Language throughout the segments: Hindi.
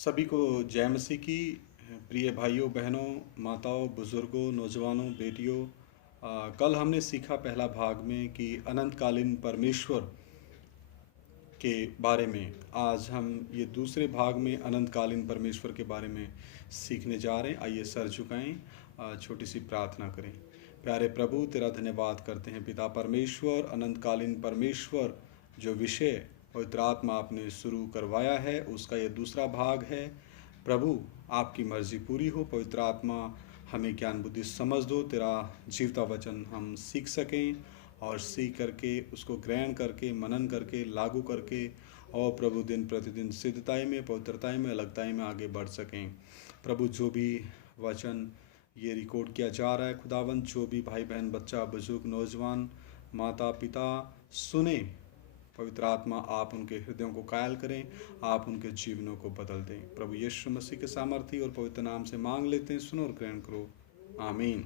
सभी को जय मसीह की। प्रिय भाइयों बहनों, माताओं, बुज़ुर्गों, नौजवानों, बेटियों, कल हमने सीखा पहला भाग में कि अनंतकालीन परमेश्वर के बारे में। आज हम ये दूसरे भाग में अनंतकालीन परमेश्वर के बारे में सीखने जा रहे हैं। आइए सर झुकाएं, छोटी सी प्रार्थना करें। प्यारे प्रभु, तेरा धन्यवाद करते हैं पिता परमेश्वर, अनंतकालीन परमेश्वर जो विषय पवित्र आत्मा आपने शुरू करवाया है उसका ये दूसरा भाग है। प्रभु, आपकी मर्जी पूरी हो। पवित्र आत्मा हमें ज्ञान बुद्धि समझ दो, तेरा जीवता वचन हम सीख सकें और सीख करके उसको ग्रहण करके मनन करके लागू करके और प्रभु दिन प्रतिदिन सिद्धताई में, पवित्रताई में, अलगताई में आगे बढ़ सकें। प्रभु, जो भी वचन ये रिकॉर्ड किया जा रहा है खुदावंत, जो भी भाई बहन, बच्चा, बुजुर्ग, नौजवान, माता पिता सुने, पवित्र आत्मा आप उनके हृदयों को कायल करें, आप उनके जीवनों को बदल दें। प्रभु यीशु मसीह के सामर्थी और पवित्र नाम से मांग लेते हैं, सुनो और ग्रहण करो, आमीन।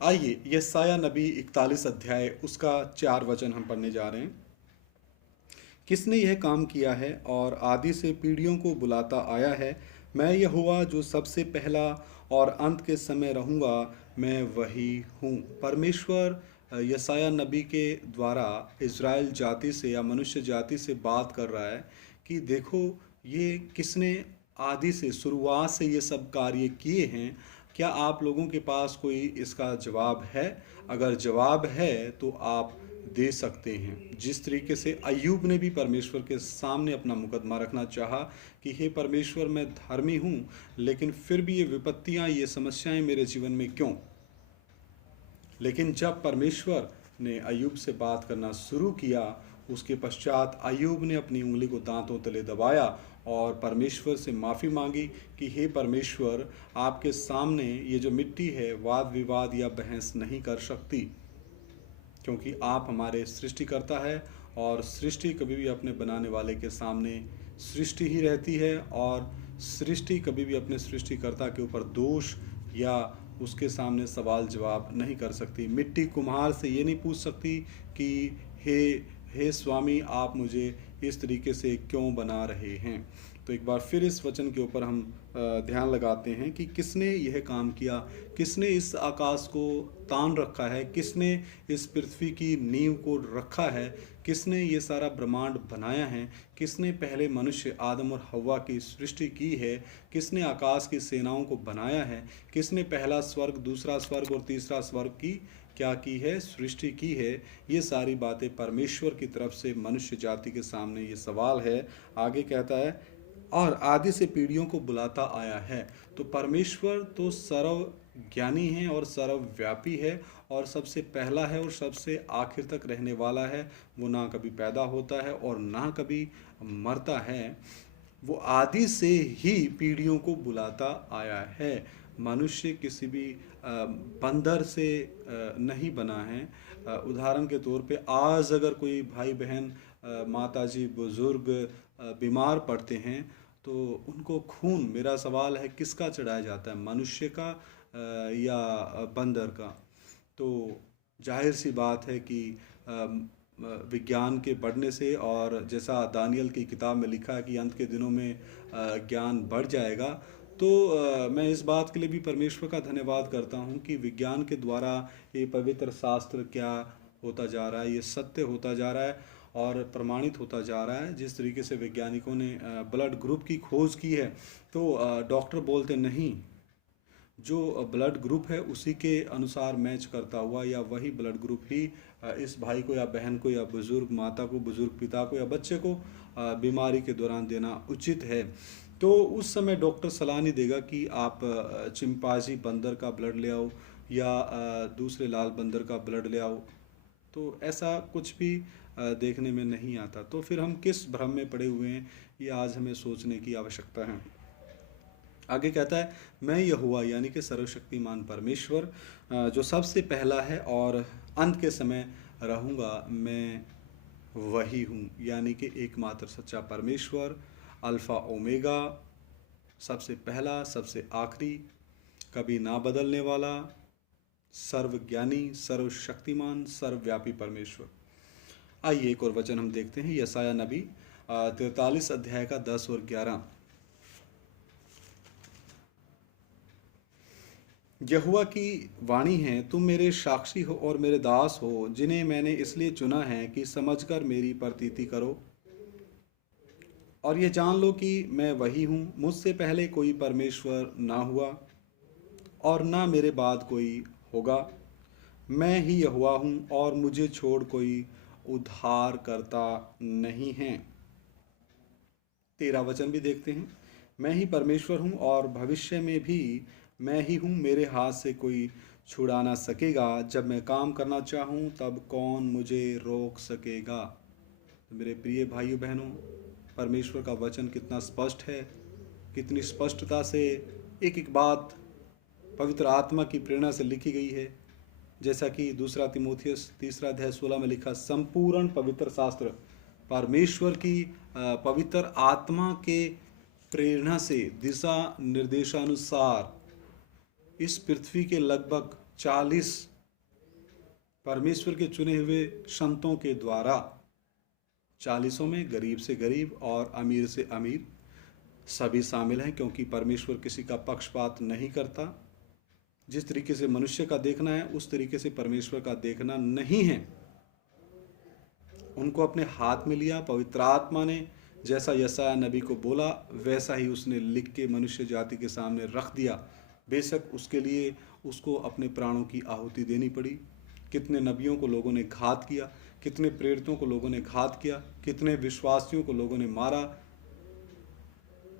आइए यशायाह नबी 41 अध्याय उसका 4 वचन हम पढ़ने जा रहे हैं। किसने यह काम किया है और आदि से पीढ़ियों को बुलाता आया है। मैं यहोवा जो सबसे पहला और अंत के समय रहूँगा, मैं वही हूँ। परमेश्वर यशायाह नबी के द्वारा इज़राइल जाति से या मनुष्य जाति से बात कर रहा है कि देखो, ये किसने आदि से, शुरुआत से ये सब कार्य किए हैं। क्या आप लोगों के पास कोई इसका जवाब है? अगर जवाब है तो आप दे सकते हैं। जिस तरीके से अय्यूब ने भी परमेश्वर के सामने अपना मुकदमा रखना चाहा कि हे परमेश्वर, मैं धर्मी हूँ, लेकिन फिर भी ये विपत्तियाँ, ये समस्याएं मेरे जीवन में क्यों? लेकिन जब परमेश्वर ने अय्यूब से बात करना शुरू किया, उसके पश्चात अय्यूब ने अपनी उंगली को दांतों तले दबाया और परमेश्वर से माफ़ी मांगी कि हे परमेश्वर, आपके सामने ये जो मिट्टी है वाद विवाद या बहस नहीं कर सकती, क्योंकि आप हमारे सृष्टिकर्ता है और सृष्टि कभी भी अपने बनाने वाले के सामने सृष्टि ही रहती है और सृष्टि कभी भी अपने सृष्टिकर्ता के ऊपर दोष या उसके सामने सवाल जवाब नहीं कर सकती। मिट्टी कुम्हार से ये नहीं पूछ सकती कि हे हे स्वामी, आप मुझे इस तरीके से क्यों बना रहे हैं। तो एक बार फिर इस वचन के ऊपर हम ध्यान लगाते हैं कि किसने यह काम किया, किसने इस आकाश को तान रखा है, किसने इस पृथ्वी की नींव को रखा है, किसने ये सारा ब्रह्मांड बनाया है, किसने पहले मनुष्य आदम और हव्वा की सृष्टि की है, किसने आकाश की सेनाओं को बनाया है, किसने पहला स्वर्ग, दूसरा स्वर्ग और तीसरा स्वर्ग की क्या की है, सृष्टि की है। ये सारी बातें परमेश्वर की तरफ से मनुष्य जाति के सामने ये सवाल है। आगे कहता है और आदि से पीढ़ियों को बुलाता आया है। तो परमेश्वर तो सर्व ज्ञानी है और सर्वव्यापी है और सबसे पहला है और सबसे आखिर तक रहने वाला है। वो ना कभी पैदा होता है और ना कभी मरता है। वो आदि से ही पीढ़ियों को बुलाता आया है। मनुष्य किसी भी बंदर से नहीं बना है। उदाहरण के तौर पे आज अगर कोई भाई बहन, माताजी, बुजुर्ग बीमार पड़ते हैं तो उनको खून, मेरा सवाल है, किसका चढ़ाया जाता है, मनुष्य का या बंदर का? तो जाहिर सी बात है कि विज्ञान के बढ़ने से, और जैसा दानियल की किताब में लिखा है कि अंत के दिनों में ज्ञान बढ़ जाएगा, तो मैं इस बात के लिए भी परमेश्वर का धन्यवाद करता हूँ कि विज्ञान के द्वारा ये पवित्र शास्त्र क्या होता जा रहा है, ये सत्य होता जा रहा है और प्रमाणित होता जा रहा है। जिस तरीके से वैज्ञानिकों ने ब्लड ग्रुप की खोज की है, तो डॉक्टर बोलते नहीं, जो ब्लड ग्रुप है उसी के अनुसार मैच करता हुआ या वही ब्लड ग्रुप ही इस भाई को या बहन को या बुजुर्ग माता को, बुजुर्ग पिता को या बच्चे को बीमारी के दौरान देना उचित है। तो उस समय डॉक्टर सलाह नहीं देगा कि आप चिंपांजी बंदर का ब्लड ले आओ या दूसरे लाल बंदर का ब्लड ले आओ। तो ऐसा कुछ भी देखने में नहीं आता। तो फिर हम किस भ्रम में पड़े हुए हैं, ये आज हमें सोचने की आवश्यकता है। आगे कहता है, मैं यहोवा यानी कि सर्वशक्तिमान परमेश्वर जो सबसे पहला है और अंत के समय रहूँगा, मैं वही हूँ। यानी कि एकमात्र सच्चा परमेश्वर, अल्फ़ा ओमेगा, सबसे पहला, सबसे आखिरी, कभी ना बदलने वाला, सर्वज्ञानी, सर्वशक्तिमान, सर्वव्यापी परमेश्वर। आइए एक और वचन हम देखते हैं, यशायाह नबी 43 अध्याय का 10 और 11। यहोवा की वाणी है, तुम मेरे साक्षी हो और मेरे दास हो, जिन्हें मैंने इसलिए चुना है कि समझकर मेरी प्रतीति करो और ये जान लो कि मैं वही हूँ। मुझसे पहले कोई परमेश्वर ना हुआ और ना मेरे बाद कोई होगा। मैं ही यहोवा हूँ और मुझे छोड़ कोई उद्धार करता नहीं है। 13 वचन भी देखते हैं। मैं ही परमेश्वर हूँ और भविष्य में भी मैं ही हूँ, मेरे हाथ से कोई छुड़ा ना सकेगा। जब मैं काम करना चाहूँ तब कौन मुझे रोक सकेगा। तो मेरे प्रिय भाइयों बहनों, परमेश्वर का वचन कितना स्पष्ट है, कितनी स्पष्टता से एक एक बात पवित्र आत्मा की प्रेरणा से लिखी गई है। जैसा कि दूसरा तिमोथियस 3 अध्याय 16 में लिखा, संपूर्ण पवित्र शास्त्र परमेश्वर की पवित्र आत्मा के प्रेरणा से दिशा निर्देशानुसार इस पृथ्वी के लगभग 40 परमेश्वर के चुने हुए संतों के द्वारा, 40 में गरीब से गरीब और अमीर से अमीर सभी शामिल हैं, क्योंकि परमेश्वर किसी का पक्षपात नहीं करता। जिस तरीके से मनुष्य का देखना है उस तरीके से परमेश्वर का देखना नहीं है। उनको अपने हाथ में लिया। पवित्र आत्मा ने जैसा यशायाह नबी को बोला वैसा ही उसने लिख के मनुष्य जाति के सामने रख दिया। बेशक उसके लिए उसको अपने प्राणों की आहुति देनी पड़ी। कितने नबियों को लोगों ने घात किया, कितने प्रेरितों को लोगों ने घात किया, कितने विश्वासियों को लोगों ने मारा।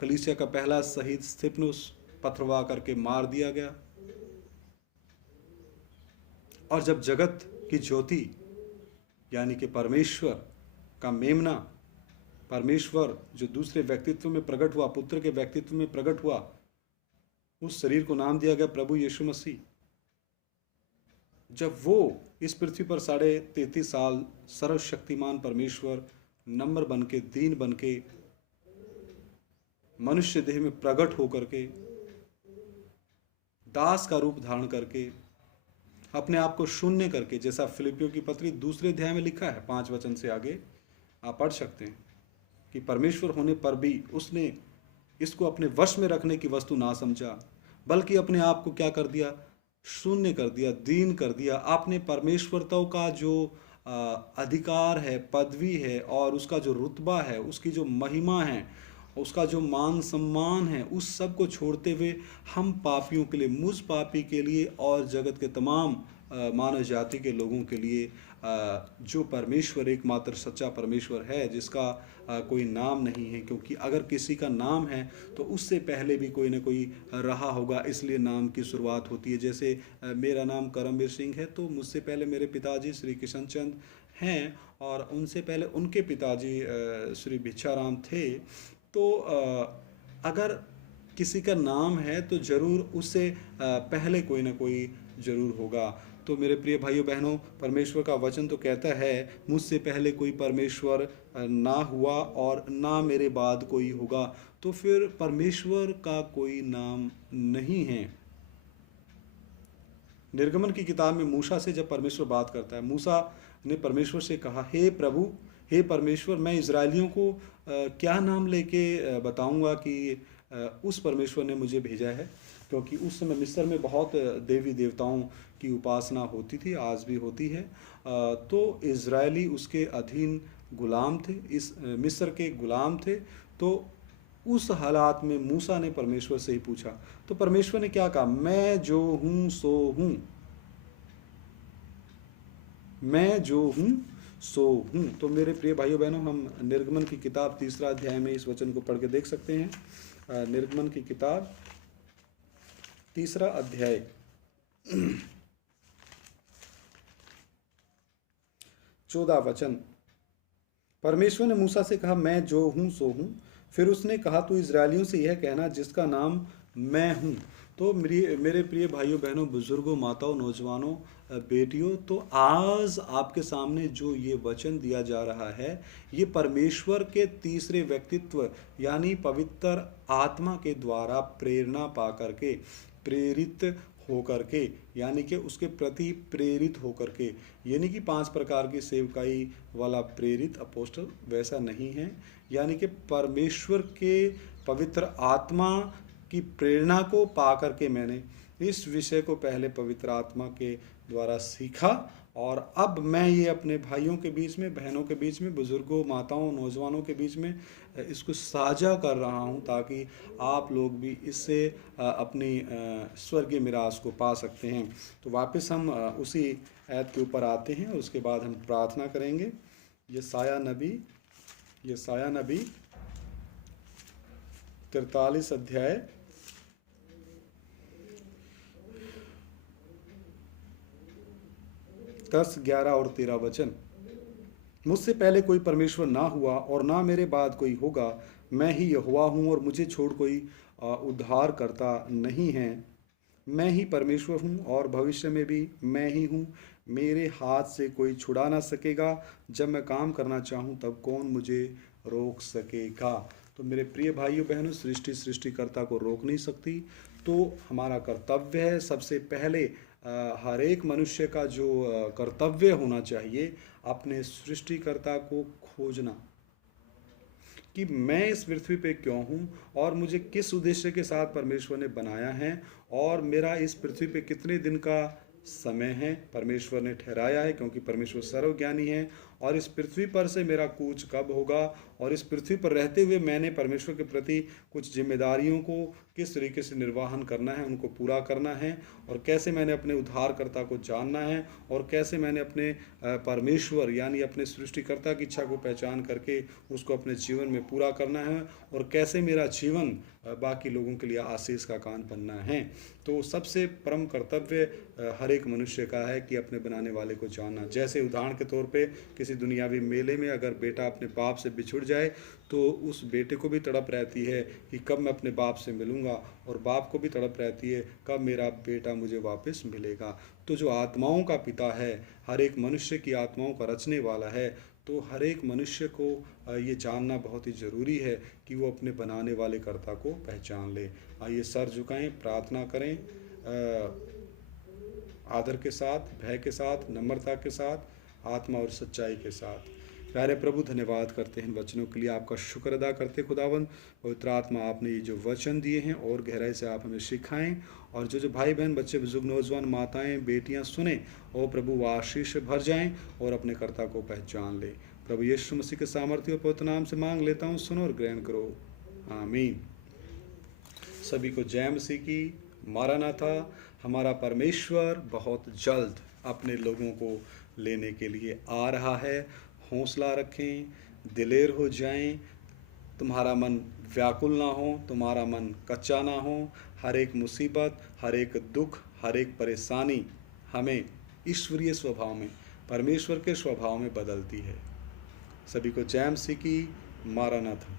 कलीसिया का पहला शहीद स्तिफनुस पथरवा करके मार दिया गया। और जब जगत की ज्योति यानी कि परमेश्वर का मेमना, परमेश्वर जो दूसरे व्यक्तित्व में प्रकट हुआ, पुत्र के व्यक्तित्व में प्रकट हुआ, उस शरीर को नाम दिया गया प्रभु यीशु मसीह। जब वो इस पृथ्वी पर 33.5 साल सर्वशक्तिमान परमेश्वर नम्र बन के, दीन बन के, मनुष्य देह में प्रकट होकर के, दास का रूप धारण करके, अपने आप को शून्य करके, जैसा फिलिपियों की पत्री 2 अध्याय में लिखा है 5 वचन से आगे आप पढ़ सकते हैं कि परमेश्वर होने पर भी उसने इसको अपने वश में रखने की वस्तु ना समझा, बल्कि अपने आप को क्या कर दिया, शून्य कर दिया, दीन कर दिया। आपने परमेश्वरत्व का जो अधिकार है, पदवी है और उसका जो रुतबा है, उसकी जो महिमा है, उसका जो मान सम्मान है, उस सब को छोड़ते हुए हम पापियों के लिए, मुझ पापी के लिए और जगत के तमाम मानव जाति के लोगों के लिए जो परमेश्वर एकमात्र सच्चा परमेश्वर है, जिसका कोई नाम नहीं है, क्योंकि अगर किसी का नाम है तो उससे पहले भी कोई ना कोई रहा होगा, इसलिए नाम की शुरुआत होती है। जैसे मेरा नाम करमवीर सिंह है, तो मुझसे पहले मेरे पिताजी श्री किशन चंद हैं और उनसे पहले उनके पिताजी श्री भिक्षाराम थे। तो अगर किसी का नाम है तो ज़रूर उससे पहले कोई ना कोई ज़रूर होगा। तो मेरे प्रिय भाइयों बहनों, परमेश्वर का वचन तो कहता है, मुझसे पहले कोई परमेश्वर ना हुआ और ना मेरे बाद कोई होगा। तो फिर परमेश्वर का कोई नाम नहीं है। निर्गमन की किताब में मूसा से जब परमेश्वर बात करता है, मूसा ने परमेश्वर से कहा, हे प्रभु, हे परमेश्वर, मैं इजरायलियों को क्या नाम लेके बताऊंगा कि उस परमेश्वर ने मुझे भेजा है। क्योंकि उस समय मिस्र में बहुत देवी देवताओं की उपासना होती थी, आज भी होती है। तो इजरायली उसके अधीन गुलाम थे, इस मिस्र के गुलाम थे। तो उस हालात में मूसा ने परमेश्वर से ही पूछा, तो परमेश्वर ने क्या कहा, मैं जो हूँ सो हूँ, मैं जो हूँ सो हूँ। तो मेरे प्रिय भाइयों बहनों, हम निर्गमन की किताब 3 अध्याय में इस वचन को पढ़ के देख सकते हैं। निर्गमन की किताब 3 अध्याय 14 वचन। परमेश्वर ने मूसा से कहा, मैं जो हूँ सो हूँ। फिर उसने कहा, तू इजरायलियों से यह कहना जिसका नाम मैं हूँ। तो मेरे प्रिय भाइयों बहनों, बुजुर्गों, माताओं, नौजवानों, बेटियों, तो आज आपके सामने जो ये वचन दिया जा रहा है, ये परमेश्वर के तीसरे व्यक्तित्व यानी पवित्र आत्मा के द्वारा प्रेरणा पा करके, प्रेरित होकर के, यानी कि उसके प्रति प्रेरित होकर के, यानी कि 5 प्रकार की सेवकाई वाला प्रेरित अपोस्टल वैसा नहीं है। यानी कि परमेश्वर के पवित्र आत्मा की प्रेरणा को पा करके मैंने इस विषय को पहले पवित्र आत्मा के द्वारा सीखा और अब मैं ये अपने भाइयों के बीच में, बहनों के बीच में, बुजुर्गों, माताओं, नौजवानों के बीच में इसको साझा कर रहा हूँ, ताकि आप लोग भी इससे अपनी स्वर्गीय मिरास को पा सकते हैं। तो वापस हम उसी ऐत के ऊपर आते हैं, उसके बाद हम प्रार्थना करेंगे। यशायाह नबी 43 अध्याय 10, 11 और 13 वचन। मुझसे पहले कोई परमेश्वर ना हुआ और ना मेरे बाद कोई होगा। मैं ही यहोवा हूँ और मुझे छोड़ कोई उद्धार करता नहीं है। मैं ही परमेश्वर हूँ और भविष्य में भी मैं ही हूँ। मेरे हाथ से कोई छुड़ा ना सकेगा। जब मैं काम करना चाहूँ तब कौन मुझे रोक सकेगा। तो मेरे प्रिय भाइयों बहनों, सृष्टिकर्ता को रोक नहीं सकती। तो हमारा कर्तव्य है सबसे पहले, हर एक मनुष्य का जो कर्तव्य होना चाहिए, अपने सृष्टिकर्ता को खोजना कि मैं इस पृथ्वी पे क्यों हूँ और मुझे किस उद्देश्य के साथ परमेश्वर ने बनाया है और मेरा इस पृथ्वी पे कितने दिन का समय है परमेश्वर ने ठहराया है, क्योंकि परमेश्वर सर्वज्ञानी है। और इस पृथ्वी पर से मेरा कूच कब होगा और इस पृथ्वी पर रहते हुए मैंने परमेश्वर के प्रति कुछ जिम्मेदारियों को किस तरीके से निर्वहन करना है, उनको पूरा करना है, और कैसे मैंने अपने उद्धारकर्ता को जानना है, और कैसे मैंने अपने परमेश्वर यानी अपने सृष्टिकर्ता की इच्छा को पहचान करके उसको अपने जीवन में पूरा करना है, और कैसे मेरा जीवन बाकी लोगों के लिए आशीष का कान बनना है। तो सबसे परम कर्तव्य हर एक मनुष्य का है कि अपने बनाने वाले को जानना। जैसे उदाहरण के तौर पे किसी दुनियावी मेले में अगर बेटा अपने बाप से बिछुड़ जाए तो उस बेटे को भी तड़प रहती है कि कब मैं अपने बाप से मिलूँगा, और बाप को भी तड़प रहती है कब मेरा बेटा मुझे वापस मिलेगा। तो जो आत्माओं का पिता है, हर एक मनुष्य की आत्माओं का रचने वाला है, तो हर एक मनुष्य को ये जानना बहुत ही ज़रूरी है कि वो अपने बनाने वाले कर्ता को पहचान ले। आइए सर झुकाएं, प्रार्थना करें, आदर के साथ, भय के साथ, नम्रता के साथ, आत्मा और सच्चाई के साथ। प्यारे प्रभु, धन्यवाद करते हैं इन वचनों के लिए, आपका शुक्र अदा करते खुदावंद। पवित्र आत्मा, आपने ये जो वचन दिए हैं और गहराई से आप हमें सिखाएं, और जो भाई बहन, बच्चे, बुजुर्ग, नौजवान, माताएं, बेटियां सुने, और प्रभु वो आशीष से भर जाएं और अपने कर्ता को पहचान ले। प्रभु यीशु मसीह के सामर्थ्य और पवित्र नाम से मांग लेता हूँ, सुनो और ग्रहण करो, आमीन। सभी को जय मसीह की। मारानाथा। हमारा परमेश्वर बहुत जल्द अपने लोगों को लेने के लिए आ रहा है। हौसला रखें, दिलेर हो जाएं, तुम्हारा मन व्याकुल ना हो, तुम्हारा मन कच्चा ना हो। हर एक मुसीबत, हर एक दुख, हर एक परेशानी हमें ईश्वरीय स्वभाव में, परमेश्वर के स्वभाव में बदलती है। सभी को जय मसीह की। मारानाथा।